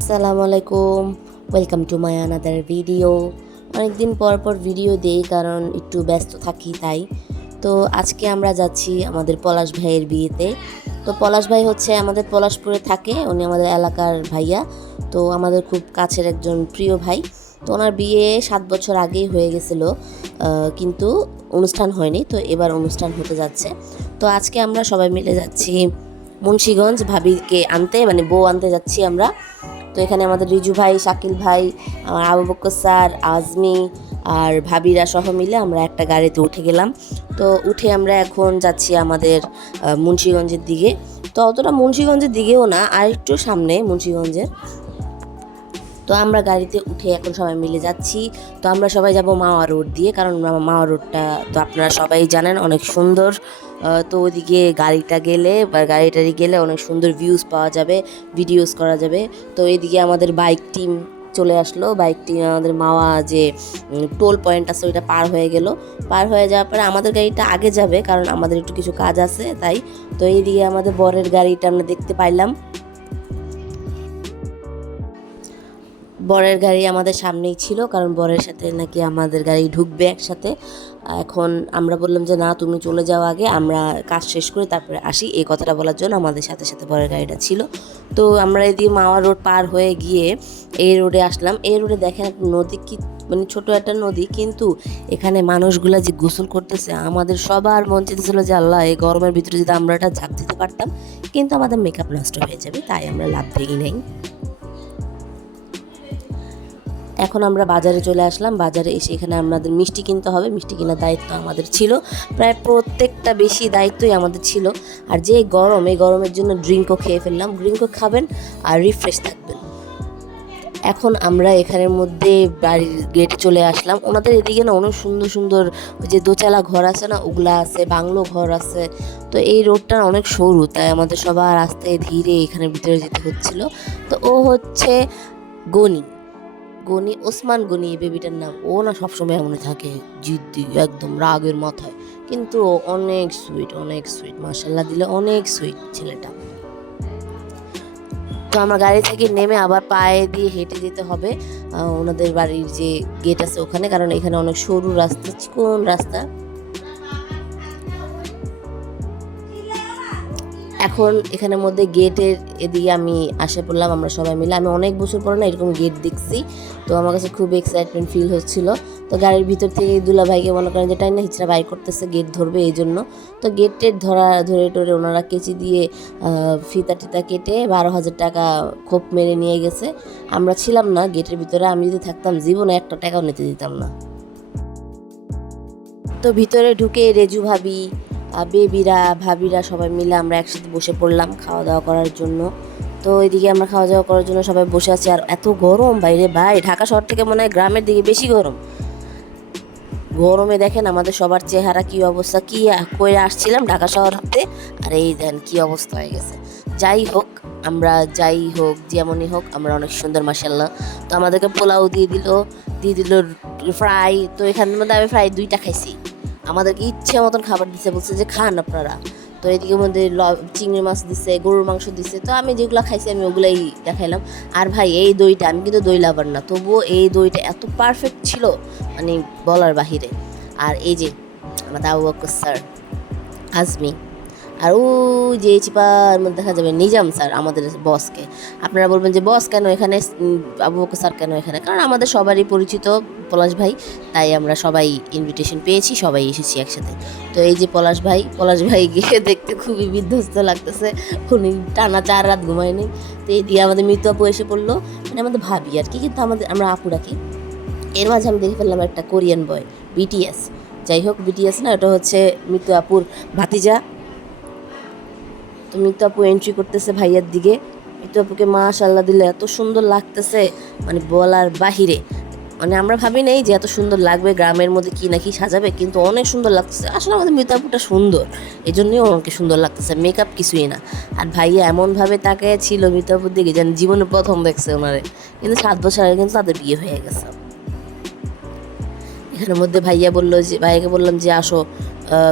আসসালামু আলাইকুম welcome to my another video অনেকদিন পর পর ভিডিও দেই কারণ একটু ব্যস্ত থাকি তাই। তো আজকে আমরা যাচ্ছি আমাদের পলাশ ভাইয়ের বিয়েতে। তো পলাশ ভাই হচ্ছে আমাদের পলাশপুরে থাকে, উনি আমাদের এলাকার ভাইয়া। তো আমাদের খুব কাছের একজন প্রিয় ভাই। তো ওনার বিয়ে সাত বছর আগেই হয়ে গেছিল কিন্তু অনুষ্ঠান হয়নি, তো এবার অনুষ্ঠান হতে যাচ্ছে। তো আজকে আমরা সবাই মিলে যাচ্ছি মুন্সীগঞ্জ ভাবিকে আনতে মানে বউ আনতে যাচ্ছি আমরা। তো এখানে আমাদের রিজু ভাই, শাকিল ভাই, আমার আবু বক্কর স্যার, আজমি আর ভাবিরা সহ মিলে আমরা একটা গাড়িতে উঠে গেলাম। তো উঠে আমরা এখন যাচ্ছি আমাদের মুন্সীগঞ্জের দিকে। তো অতটা মুন্সীগঞ্জের দিকেও না আর একটু সামনে মুন্সীগঞ্জের তো আমরা গাড়িতে উঠে এখন সবাই মিলে যাচ্ছি। তো আমরা সবাই যাব মাওয়া রোড দিয়ে, কারণ মাওয়া রোডটা তো আপনারা সবাই জানেন, অনেক সুন্দর। তো ওদিকে গাড়িটা গেলে বা গাড়ি টাড়ি গেলে অনেক সুন্দর ভিউজ পাওয়া যাবে ভিডিওস করা যাবে। তো এদিকে আমাদের বাইক টিম চলে আসলো। বাইক টিম আমাদের মাওয়া যে টোল পয়েন্ট আছে ওইটা পার হয়ে গেল। পার হয়ে যাওয়ার পরে আমাদের গাড়িটা আগে যাবে, কারণ আমাদের একটু কিছু কাজ আছে, তাই। তো এইদিকে আমাদের বরের গাড়িটা আমরা দেখতে পাইলাম। বরের গাড়ি আমাদের সামনেই ছিল, কারণ বরের সাথে নাকি আমাদের গাড়ি ঢুকবে একসাথে। এখন আমরা বললাম যে, না, তুমি চলে যাও আগে, আমরা কাজ শেষ করে তারপরে আসি। এই কথাটা বলার জন্য আমাদের সাথে সাথে বরের গাড়িটা ছিল। তো আমরা এদিকে মাওয়া রোড পার হয়ে গিয়ে এই রোডে আসলাম। এই রোডে দেখেন একটা নদী কি মানে ছোট একটা নদী, কিন্তু এখানে মানুষগুলা যে গোসল করতেছে, আমাদের সবার মন চেতেছিল যে, আল্লাহ, এই গরমের ভিতরে যদি আমরা এটা ঝাঁপ দিতে পারতাম, কিন্তু আমাদের মেকআপ নষ্ট হয়ে যাবে, তাই আমরা লাভ দিই নাই। এখন আমরা বাজারে চলে আসলাম। বাজারে এসে এখানে আমাদের মিষ্টি কিনতে হবে। মিষ্টি কেনার দায়িত্ব আমাদের ছিল। প্রায় প্রত্যেকটা বেশি দায়িত্বই আমাদের ছিল। আর যে গরম, এই গরমের জন্য ড্রিঙ্কও খেয়ে ফেললাম। ড্রিঙ্কও খাবেন আর রিফ্রেশ থাকবেন। এখন আমরা এখানের মধ্যে বাড়ির গেটে চলে আসলাম। ওনাদের এদিকে না অনেক সুন্দর সুন্দর যে দোচালা ঘর আছে না, ওগুলা আছে, বাংলো ঘর আছে। তো এই রোডটা অনেক সরু, তাই আমাদের সবার আস্তে ধীরে এখানের ভিতরে যেতে হচ্ছিল। তো ও হচ্ছে গনি গনি, ওসমান গনি এই বেবিটার নাম। ও না সবসময় মনে থাকে, জিদ্দি, একদম রাগের মাথায়। কিন্তু অনেক সুইট অনেক সুইট মার্শাল্লাহ দিলে অনেক সুইট ছেলেটা। তো আমার গাড়ি থেকে নেমে আবার পায়ে দিয়ে হেঁটে যেতে হবে। ওনাদের বাড়ির যে গেট আছে ওখানে, কারণ এখানে অনেক সরু রাস্তা, চিকন রাস্তা। এখন এখানের মধ্যে গেটের এদিকে আমি আসে পড়লাম আমরা সবাই মিলে। আমি অনেক বছর পরে না এরকম গেট দেখছি, তো আমার কাছে খুব এক্সাইটমেন্ট ফিল হচ্ছিল। তো গাড়ির ভিতর থেকে দুলা ভাইকে মনে করেন যে টাইনা হিচড়া বাই করতেছে, গেট ধরবে এই জন্য। তো গেট টেট ধরা, ধরে টরে ওনারা কেচি দিয়ে ফিতা টিতা কেটে বারো হাজার টাকা খোপ মেরে নিয়ে গেছে। আমরা ছিলাম না গেটের ভিতরে, আমি যদি থাকতাম, জীবনে একটা টাকাও নিতে দিতাম না। তো ভিতরে ঢুকে রেজু ভাবি বেবিরা, ভাবিরা সবাই মিলে আমরা একসাথে বসে পড়লাম খাওয়া দাওয়া করার জন্য। তো এদিকে আমরা খাওয়া দাওয়া করার জন্য সবাই বসে আছি। আর এত গরম বাইরে, ভাই, ঢাকা শহর থেকে মনে হয় গ্রামের দিকে বেশি গরম। গরমে দেখেন আমাদের সবার চেহারা কি অবস্থা, কি করে আসছিলাম ঢাকা শহর হতে। আর এই দেন কি অবস্থা হয়ে গেছে। যাই হোক, আমরা যাই হোক, যেমনই হোক, আমরা অনেক সুন্দর মাসাল্লাহ তো আমাদেরকে পোলাও দিয়ে দিল দিয়ে দিল ফ্রাই। তো এখানের মধ্যে আমি ফ্রাই দুইটা খাইছি। আমাদেরকে ইচ্ছে মতন খাবার দিছে, বলছে যে খান আপনারা। তো এদিকে মধ্যে চিংড়ি মাছ দিছে, গরুর মাংস দিছে, তো আমি যেগুলো খাইছি আমি ওগুলাই দেখাইলাম। আর ভাই, এই দইটা, আমি কিন্তু দই লাভার না, তবুও এই দইটা এত পারফেক্ট ছিল মানে বলার বাহিরে। আর এই যে, আমার আবু বকর স্যার আজমি আর ও যে চিপার মধ্যে দেখা যাবে নিজাম স্যার আমাদের বসকে। আপনারা বলবেন যে, বস কেন এখানে? আবু বকর স্যার কেন এখানে? কারণ আমাদের সবারই পরিচিত পলাশ ভাই, তাই আমরা সবাই ইনভিটেশন পেয়েছি, সবাই এসেছি একসাথে। তো এই যে পলাশ ভাই পলাশ ভাই গিয়ে দেখতে খুবই বিধ্বস্ত লাগতেছে। উনি টানা চার রাত ঘুমায়নি। তো এই দিয়ে আমাদের মৃত্যু আপু এসে পড়ল। মানে আমাদের ভাবি আর কি, কিন্তু আমাদের, আমরা আপু ডাকি এর মাঝে আমি দেখে ফেললাম একটা কোরিয়ান বয়, বিটিএস। যাই হোক, বিটিএস না, ওটা হচ্ছে মৃত্যু আপুর ভাতিজা। তো মৃত্যু আপু এন্ট্রি করতেছে ভাইয়ার দিকে। মৃত্যু আপুকে মাশাল্লাহ দিলে এত সুন্দর লাগতেছে মানে বলার বাহিরে। মানে আমরা ভাবি নেই যে এত সুন্দর লাগবে, গ্রামের মধ্যে কি না কি সাজাবে, কিন্তু অনেক সুন্দর লাগতেছে। আসলে আমাদের মৃত্যু আপুটা সুন্দর এই জন্যই ওনাকে সুন্দর লাগতেছে মেকআপ কিছুই না। আর ভাইয়া এমনভাবে তাকে ছিল মৃত্যু আপুর দিকে, যেন জীবনে প্রথম দেখছে ওনারে। কিন্তু সাত বছর আগে কিন্তু তাদের বিয়ে হয়ে গেছে। এখানের মধ্যে ভাইয়া বলল যে, ভাইয়াকে বললাম যে, আসো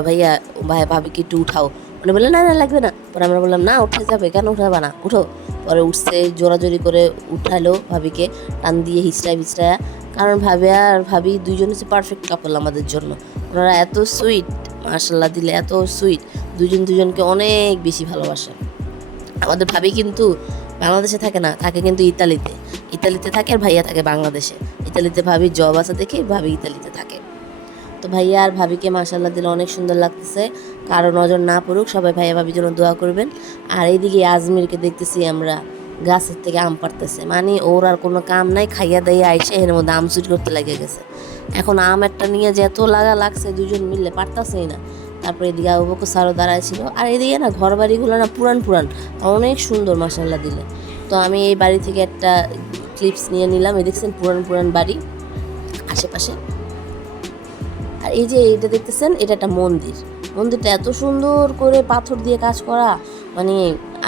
ভাইয়া ভাই ভাবিকে একটু উঠাও। উনি বললেন না না, লাগবে না। পরে আমরা বললাম, না উঠে যাবে। কেন উঠাবে না? উঠো। পরে উঠছে, জোরাজোরি করে উঠালো ভাবিকে, টান দিয়ে হিচড়ায় বিচড়ায়। কারণ ভাবি আর ভাবি দুইজন হচ্ছে পারফেক্ট কাপল আমাদের জন্য। ওনারা এত সুইট মার্শাল্লাহ দিলে এত সুইট দুজন দুজনকে অনেক বেশি ভালোবাসে। আমাদের ভাবি কিন্তু বাংলাদেশে থাকে না, থাকে কিন্তু ইতালিতে। ইতালিতে থাকে আর ভাইয়া থাকে বাংলাদেশে। ইতালিতে ভাবি জব আছে দেখে ভাবি ইতালিতে থাকে। তো ভাইয়া আর ভাবিকে মাসাল্লাহ দিলে অনেক সুন্দর লাগতেছে। কারও নজর না পড়ুক, সবাই ভাইয়া ভাবির জন্য দোয়া করবেন। আর এইদিকে আজমিরকে দেখতেছি আমরা গাছের থেকে আম পারতেছে মানে ওর আর কোনো কাম নাই, খাইয়া দাইয়া আইসে এর মধ্যে আম চুরি করতে লেগে গেছে। এখন আম একটা নিয়ে যে এত লাগা লাগছে দুজন মিললে পারতাছেই না। তারপরে এদিকে আবু বকর স্যারও দাঁড়ায় ছিল আর এদিকে না ঘর বাড়িগুলো না পুরান পুরান, অনেক সুন্দর মাসাল্লাহ দিলে। তো আমি এই বাড়ি থেকে একটা ক্লিপস নিয়ে নিলাম। এই দেখছেন পুরান পুরান বাড়ি, আশেপাশে। আর এই যে এটা দেখতেছেন, এটা একটা মন্দির। মন্দিরটা এত সুন্দর করে পাথর দিয়ে কাজ করা মানে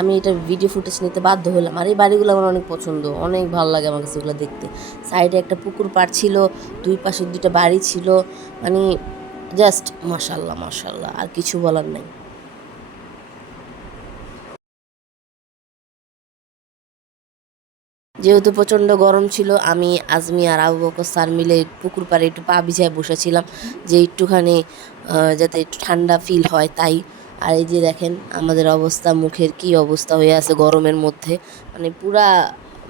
আমি এটা ভিডিও ফুটেজ নিতে বাধ্য হলাম। আর এই বাড়িগুলো আমার অনেক পছন্দ, অনেক ভালো লাগে আমার কাছে এগুলো দেখতে। সাইডে একটা পুকুর পাড় ছিল, দুই পাশে দুইটা বাড়ি ছিল মানে জাস্ট মাসাল্লাহ মাশাল্লাহ আর কিছু বলার নাই। যেহেতু প্রচণ্ড গরম ছিল, আমি, আজমি আর আবু বকর স্যার মিলে পুকুর পাড়ে একটু পা বিছায় বসেছিলাম যে একটুখানি যাতে একটু ঠান্ডা ফিল হয় তাই। আর এই যে দেখেন, আমাদের অবস্থা, মুখের কি অবস্থা হয়ে আছে গরমের মধ্যে। মানে পুরা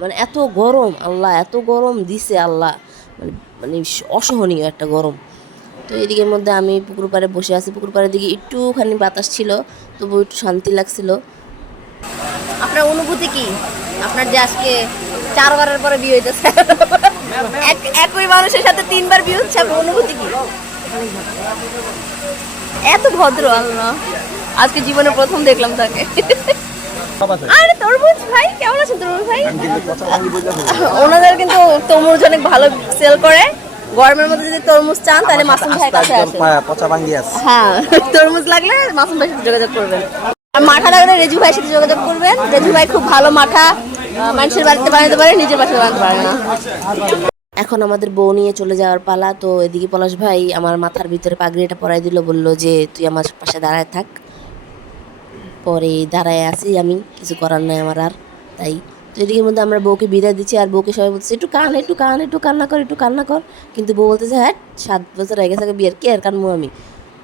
মানে এত গরম, আল্লাহ, এত গরম দিছে আল্লাহ। মানে মানে অসহনীয় একটা গরম। তো এদিকের মধ্যে আমি পুকুর পাড়ে বসে আছি। পুকুর পাড়ের দিকে একটুখানি বাতাস ছিল তবু একটু শান্তি লাগছিল। আপনার অনুভূতি কি? আপনার যে আজকে চারবারের পরে বিয়ে হইতেছে। একই মানুষের সাথে তিনবার বিয়ে হচ্ছে আপনার অনুভূতি কি? এত ভদ্র আল্লাহ। আজকে জীবনে প্রথম দেখলাম তাকে। আরে তরমুজ ভাই কেমন আছেন তরমুজ ভাই? ওনাদের কিন্তু তরমুজ অনেক ভালো সেল করে। গরমের মধ্যে যদি তরমুজ চান তাহলে মাসুম ভাইয়ের কাছে আসেন। পচা ভাঙ্গি আছে। হ্যাঁ তরমুজ লাগলে মাসুম ভাইয়ের সাথে যোগাযোগ করবেন। আর মাঠা লাগলে রেজু ভাইয়ের সাথে যোগাযোগ করবেন। রেজু ভাই খুব ভালো মাঠা। মানুষের বাড়িতে বানাতে পারে, নিজের বাসায় বানাতে পারে না। এখন আমাদের বউ নিয়ে চলে যাওয়ার পালা, তো এদিকে পলাশ ভাই আমার মাথার ভিতরে পাগড়িটা পরাই দিল, বলল যে, তুই আমার পাশে দাঁড়ায় থাক। পরে দাঁড়ায় আছি আমি, কিছু করার নাই আমার আর, তাই। তো এদিকে মধ্যে আমরা বউকে বিদায় দিচ্ছি, আর বউকে সবাই বলছে একটু কান একটু কান, একটু কান্না কর, একটু কান্না কর। কিন্তু বউ বলতেছে হ্যাঁ সাত বছর হয়ে গেছে বিয়ের কে আর কানবো আমি?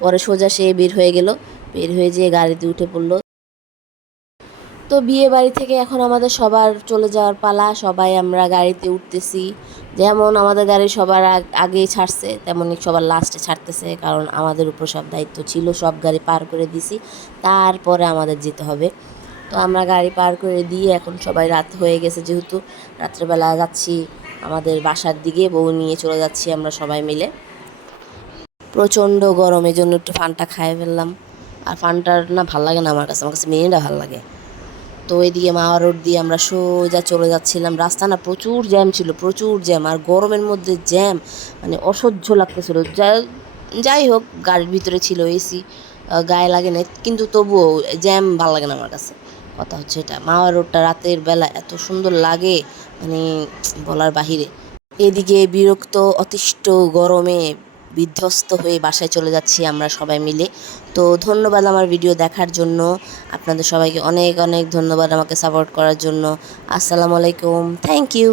পরে সোজা সে বের হয়ে গেল, বের হয়ে যেয়ে গাড়িতে উঠে পড়ল। তো বিয়ে বাড়ি থেকে এখন আমাদের সবার চলে যাওয়ার পালা, সবাই আমরা গাড়িতে উঠতেছি। যেমন আমাদের গাড়ি সবার আগ- ছাড়ছে, তেমনই সবার লাস্টে ছাড়তেছে, কারণ আমাদের উপর সব দায়িত্ব ছিল, সব গাড়ি পার করে দিছি, তারপরে আমাদের যেতে হবে। তো আমরা গাড়ি পার করে দিয়ে এখন সবাই রাত হয়ে গেছে যেহেতু, রাত্রেবেলা যাচ্ছি আমাদের বাসার দিকে, বউ নিয়ে চলে যাচ্ছি আমরা সবাই মিলে। প্রচণ্ড গরম এই জন্য একটু ফানটা খাইয়ে ফেললাম। আর ফানটার না ভালো লাগে না আমার কাছে আমার কাছে মেয়েটা ভালো লাগে। তো এদিকে মাওয়া রোড দিয়ে আমরা সোজা চলে যাচ্ছিলাম। রাস্তা না প্রচুর জ্যাম ছিল, প্রচুর জ্যাম, আর গরমের মধ্যে জ্যাম মানে অসহ্য লাগতেছিল। যাই হোক, গাড়ির ভিতরে ছিল এসি গায়ে লাগে না কিন্তু তবুও জ্যাম ভালো লাগে না আমার কাছে। কথা হচ্ছে এটা মাওয়া রোডটা রাতের বেলা এত সুন্দর লাগে মানে বলার বাহিরে। এদিকে বিরক্ত, অতিষ্ঠ গরমে বিধ্বস্ত হয়ে বাসায় চলে যাচ্ছি আমরা সবাই মিলে। তো ধন্যবাদ আমার ভিডিও দেখার জন্য। আপনাদের সবাইকে অনেক অনেক ধন্যবাদ আমাকে সাপোর্ট করার জন্য। আসসালামু আলাইকুম। Thank you